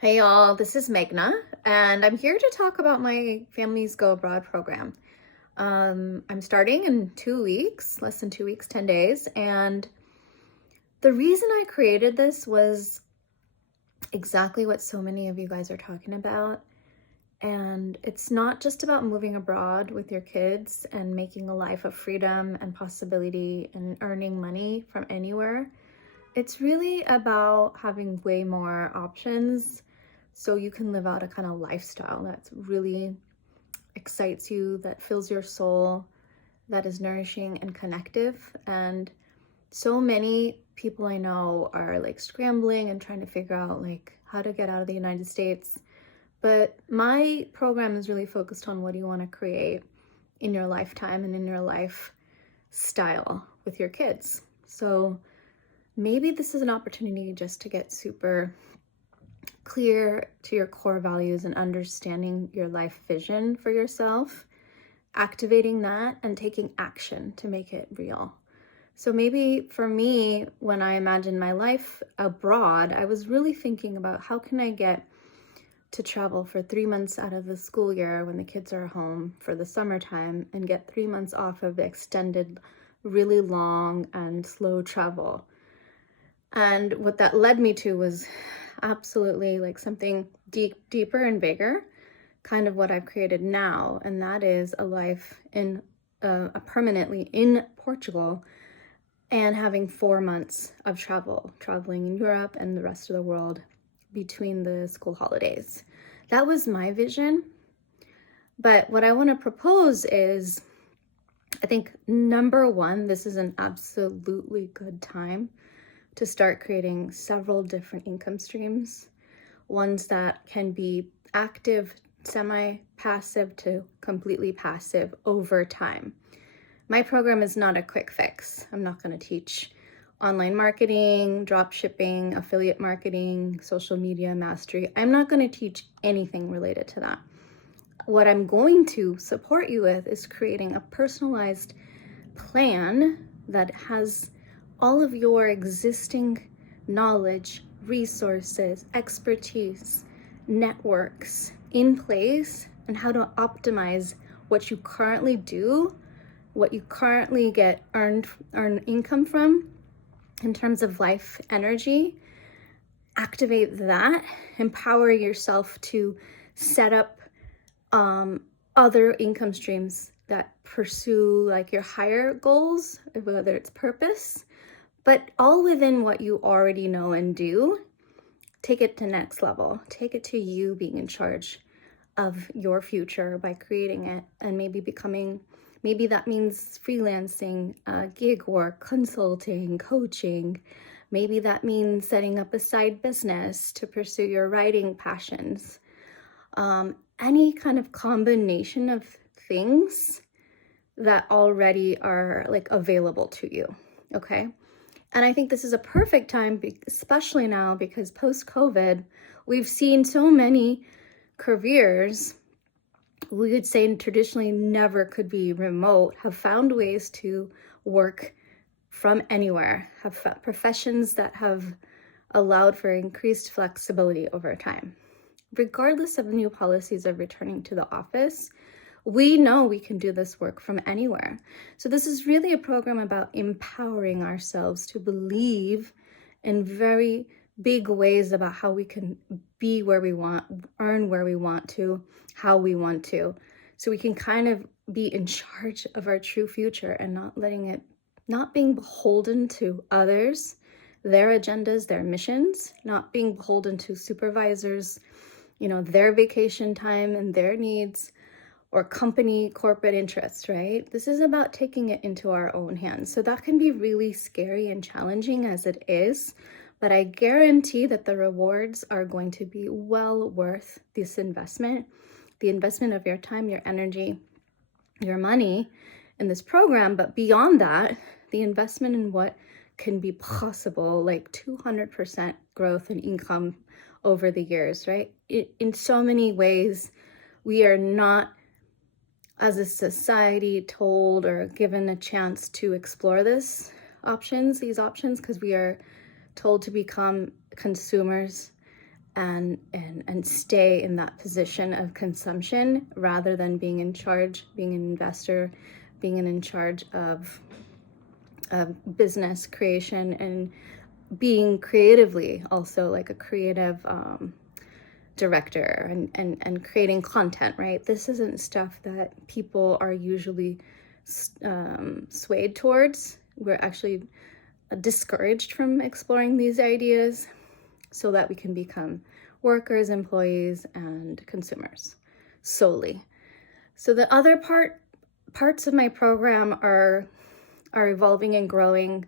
Hey y'all, this is Meghna, and I'm here to talk about my Families Go Abroad program. I'm starting in 2 weeks, less than 2 weeks, 10 days, and the reason I created this was exactly what so many of you guys are talking about. And it's not just about moving abroad with your kids and making a life of freedom and possibility and earning money from anywhere. It's really about having way more options so you can live out a kind of lifestyle that's really excites you, that fills your soul, that is nourishing and connective. And so many people I know are like scrambling and trying to figure out like how to get out of the United States. But my program is really focused on what do you want to create in your lifetime and in your lifestyle with your kids. So maybe this is an opportunity just to get super clear to your core values and understanding your life vision for yourself, activating that and taking action to make it real. So maybe for me, when I imagined my life abroad, I was really thinking about how can I get to travel for 3 months out of the school year when the kids are home for the summertime and get 3 months off of the extended, really long and slow travel. And what that led me to was absolutely like something deeper and bigger, kind of what I've created now. And that is a life in permanently in Portugal and having 4 months of traveling in Europe and the rest of the world between the school holidays. That was my vision. But what I want to propose is, I think number one, this is an absolutely good time to start creating several different income streams, ones that can be active, semi-passive to completely passive over time. My program is not a quick fix. I'm not going to teach online marketing, drop shipping, affiliate marketing, social media mastery. I'm not going to teach anything related to that. What I'm going to support you with is creating a personalized plan that has all of your existing knowledge, resources, expertise, networks in place, and how to optimize what you currently do, what you currently get earn income from in terms of life energy. Activate that, empower yourself to set up other income streams that pursue like your higher goals, whether it's purpose, but all within what you already know and do. Take it to next level. Take it to you being in charge of your future by creating it and maybe that means freelancing, gig work, consulting, coaching. Maybe that means setting up a side business to pursue your writing passions. Any kind of combination of things that already are like available to you, okay? And I think this is a perfect time, especially now because post-COVID, we've seen so many careers we would say traditionally never could be remote, have found ways to work from anywhere, have professions that have allowed for increased flexibility over time. Regardless of new policies of returning to the office, we know we can do this work from anywhere. So this is really a program about empowering ourselves to believe in very big ways about how we can be where we want, earn where we want to, how we want to. So we can kind of be in charge of our true future and not being beholden to others, their agendas, their missions, not being beholden to supervisors, their vacation time and their needs, or company corporate interests, right? This is about taking it into our own hands. So that can be really scary and challenging as it is, but I guarantee that the rewards are going to be well worth this investment, the investment of your time, your energy, your money in this program. But beyond that, the investment in what can be possible, like 200% growth in income over the years, right? In so many ways, we are not, as a society, told or given a chance to explore these options, because we are told to become consumers and stay in that position of consumption rather than being in charge, being an investor, being in charge of business creation, and being creatively also like a creative director and creating content, right? This isn't stuff that people are usually swayed towards. We're actually discouraged from exploring these ideas so that we can become workers, employees, and consumers solely. So the other parts of my program are evolving and growing,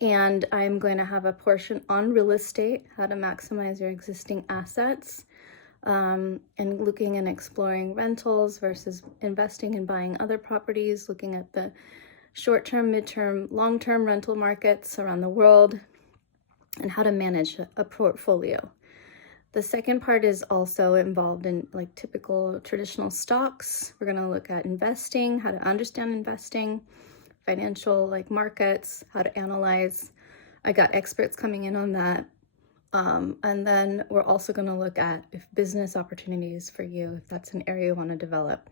and I'm going to have a portion on real estate, how to maximize your existing assets, and looking and exploring rentals versus investing and buying other properties, looking at the short-term, mid-term, long-term rental markets around the world, and how to manage a portfolio. The second part is also involved in like typical traditional stocks. We're going to look at investing, how to understand investing, financial like markets, how to analyze. I got experts coming in on that. And then we're also going to look at if business opportunities for you, if that's an area you want to develop,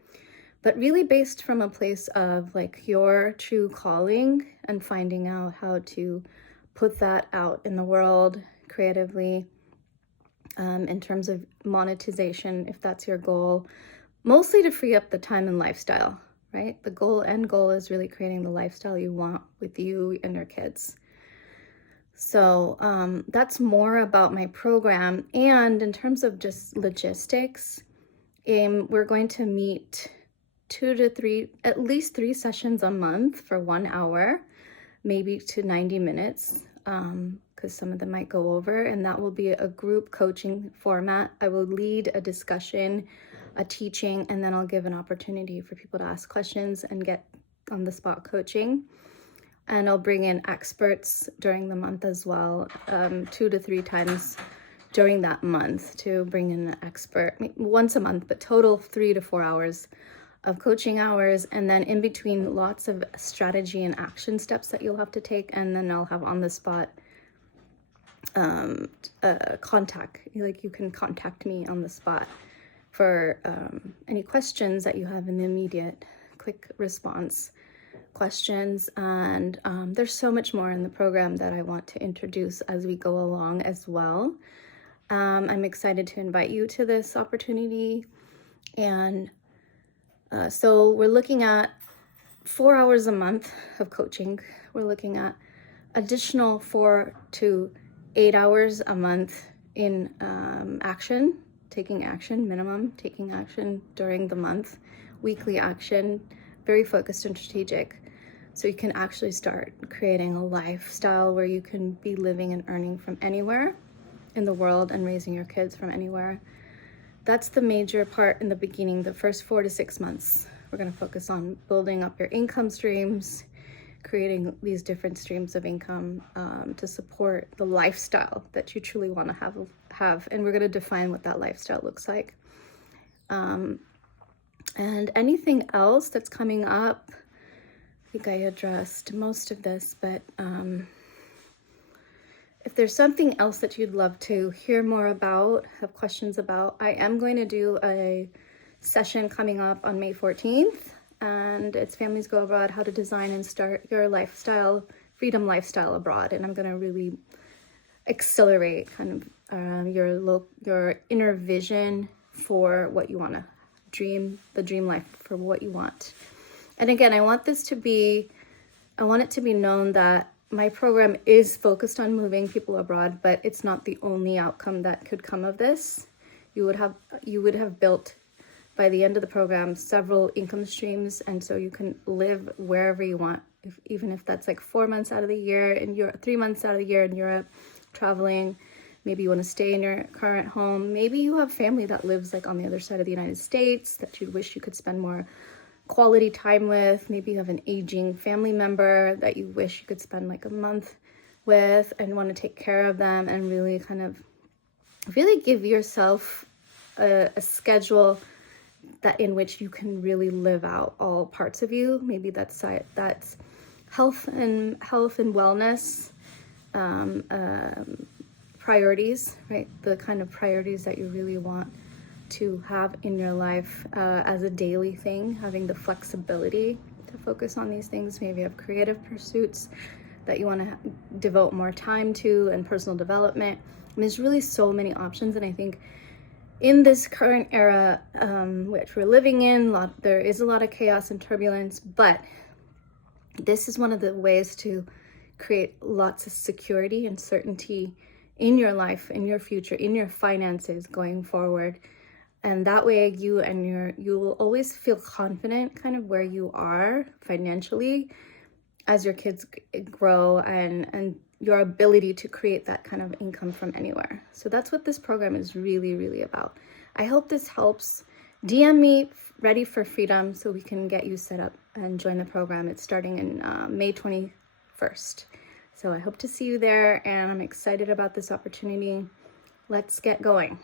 but really based from a place of like your true calling and finding out how to put that out in the world creatively, in terms of monetization, if that's your goal, mostly to free up the time and lifestyle, right? The end goal is really creating the lifestyle you want with you and your kids. So that's more about my program. And in terms of just logistics, we're going to meet 2 to 3, at least 3 sessions a month for 1 hour, maybe to 90 minutes, because some of them might go over, and that will be a group coaching format. I will lead a discussion, a teaching, and then I'll give an opportunity for people to ask questions and get on the spot coaching. And I'll bring in experts during the month as well, 2 to 3 times during that month to bring in an expert once a month, but total 3 to 4 hours of coaching hours. And then in between, lots of strategy and action steps that you'll have to take. And then I'll have on the spot contact, like you can contact me on the spot for any questions that you have in the immediate quick response questions. And there's so much more in the program that I want to introduce as we go along as well. I'm excited to invite you to this opportunity. And so we're looking at 4 hours a month of coaching. We're looking at additional 4 to 8 hours a month in action, taking action, minimum taking action during the month, weekly action, very focused and strategic. So you can actually start creating a lifestyle where you can be living and earning from anywhere in the world and raising your kids from anywhere. That's the major part in the beginning, the first 4 to 6 months. We're going to focus on building up your income streams, creating these different streams of income to support the lifestyle that you truly want to have. And we're going to define what that lifestyle looks like. And anything else that's coming up, I think I addressed most of this, but if there's something else that you'd love to hear more about, have questions about, I am going to do a session coming up on May 14th, and it's Families Go Abroad, how to design and start your lifestyle, freedom lifestyle abroad. And I'm going to really accelerate kind of your inner vision for what you want to dream, the dream life for what you want. And again, I want it to be known that my program is focused on moving people abroad, but it's not the only outcome that could come of this. You would have built by the end of the program several income streams, and so you can live wherever you want, even if that's like 4 months out of the year in Europe, 3 months out of the year in Europe, traveling. Maybe you want to stay in your current home. Maybe you have family that lives like on the other side of the United States that you wish you could spend more quality time with. Maybe you have an aging family member that you wish you could spend like a month with and want to take care of them, and really kind of really give yourself a schedule that in which you can really live out all parts of you. Maybe that's health and wellness, priorities, right? The kind of priorities that you really want to have in your life as a daily thing, having the flexibility to focus on these things. Maybe you have creative pursuits that you want to devote more time to, and personal development. And there's really so many options, and I think in this current era, which we're living in, there is a lot of chaos and turbulence, but this is one of the ways to create lots of security and certainty in your life, in your future, in your finances going forward. And that way you will always feel confident kind of where you are financially as your kids grow, and your ability to create that kind of income from anywhere. So that's what this program is really, really about. I hope this helps. DM me, Ready for Freedom, so we can get you set up and join the program. It's starting in May 21st. So I hope to see you there, and I'm excited about this opportunity. Let's get going.